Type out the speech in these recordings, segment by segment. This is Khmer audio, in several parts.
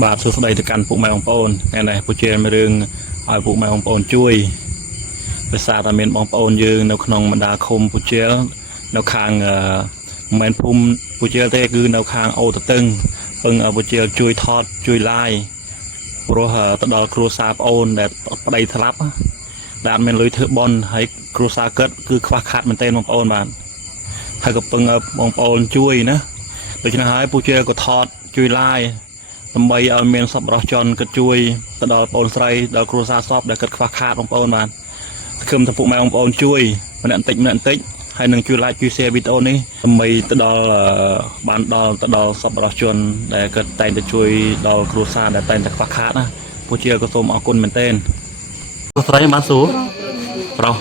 បាទសួស្តីទៅកាន់ពុកម៉ែបងប្អូនថ្ងៃនេះពូជាមានរឿងឲ្យពុកម៉ែបងប្អូនជួយភាសាតែមានបងប្អូនយើងនៅក្នុងបណ្ដាឃុំពូជានៅខាងមិនមែនភូមិពូជាទេគឺនៅខាងអូតតឹងពឹងពូជាជួយថតជួយ live ព្រោះទៅដល់គ្រួសារប្អូនដែលប្តីស្លាប់ដែលអត់មានលុយធ្វើបន់ហើយគ្រួសារកើតគឺខ្វះខាតមែនទែនបងប្អូនបាទហើយក៏ពឹងបងប្អូនជួយណាដូច្នេះហើយពូជាក៏ថតជួយ liveដើម្បីឲ្យមានសប្បុរសជនគិតជួយទៅដល់បងប្អូនស្រីដល់គ្រួសារសពដែលគិតខ្វះខាតបងប្អូនបាទគឺទៅពុកម៉ែបងប្អូនជួយម្នាក់បន្តិចហើយនឹងជួយ like ជួយ share វីដេអូនេះដើម្បីទៅដល់បានដល់ទៅដល់សប្បុរសជនដែលគិតតែងតែជួយដល់គ្រួសារដែលតែងតែខ្វះខាតណាពូជាក៏សូមអរគុណមែនទែនស្រីបានសួរប្រុស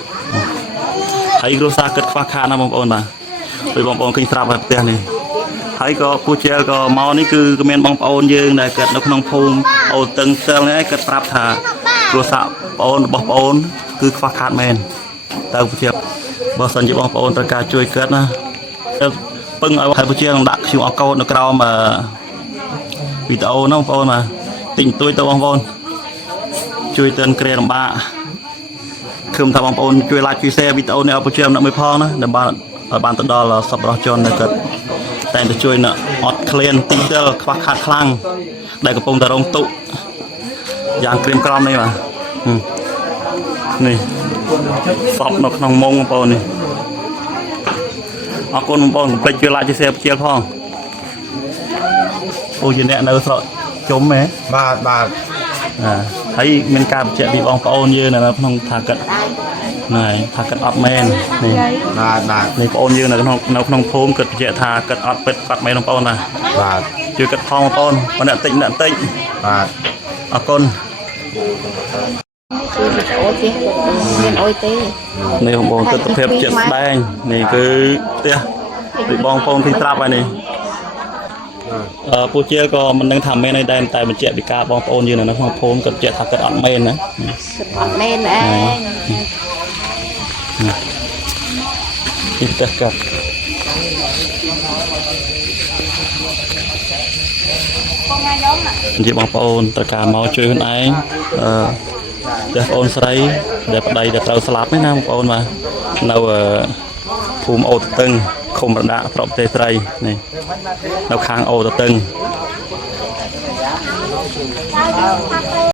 ហើយគ្រួសារគិតខ្វះខាតណាបងប្អូនបាទដោយបងប្អូនឃើញស្រាប់ហើយផ្ទះនេះហើយក៏ពូជាក៏មកនេះគឺក៏មានបងប្អូនយើងដែលកើតនៅក្នុងភូមិអូតឹងផ្សេងនេះគាត់ប្រាប់ថាគ្រួសារបងប្អូនរបស់បងប្អូនគឺខ្វះខាតមែនតើពូជាបើសិនជាបងប្អូនត្រូវការជួយគាត់ណាពឹងឲ្យពូជានឹងដាក់ខ្ញុំអរកូននៅក្រោមវីដេអូហ្នឹងបងប្អូនបាទតិចតួចទៅបងប្អូនជួយទិនក្រែលំបាកគឺថាបងប្អូនជួយ like ជួយ share វីដេអូនេះឲ្យពូជាដាក់មួយផងណាដើម្បីឲ្យបានទៅដល់សប្បុរសជនដែលគាត់តែទៅជួយនៅអត់ក្លៀនទីទិលខ្វះខាតខ្លាំងដែលកំពុងតែរងទុក្ខយ៉ាងក្រៀមក្រំនេះបាទនេះសពនៅក្នុងមុងបងប្អូននេះអរគុណបងប្អូនកុំភ្លេចជួយ like ជួយ share ជាផងអូជាអ្នកនៅស្រុកជុំហ៎បាទហើយមានការបញ្ជាក់ពីបងប្អូនយើងនៅក្នុងថាកាត់ណែថាកាត់អត់មែននេះបាទនេះបងប្អូនយើងនៅក្នុងភូមិគិតបញ្ជាក់ថាកាត់អត់ពិតកាត់មែនបងប្អូនណាបាទជួយកាត់ផងបងប្អូនម្នាក់តិចបាទអរគុណអូទេមានអុយទេនេះបងប្អូនទស្សនភាពជាក់ស្ដែងនេះគឺផ្ទះពីបងប្អូនទីត្រាប់ហើយនេះពូជាក៏មិនដឹងថាមែនអីដែរតែបញ្ជាក់ពីការបងប្អូនយើងនៅក្នុងភូមិគាត់បញ្ជាក់ថាគាត់អត់មែនណាអត់មែនអេទីផ្ទះគាត់និយាយបងប្អូនត្រូវការមកជួយខ្លួនឯងបងប្អូនស្រីដែលប្តីដែលត្រូវស្លាប់នេះណាបងប្អូនបាទនៅភូមិអូតតឹងឃុំរដាក់ស្រុកប្រទេសស្រីនេះនៅខាងអូតតឹង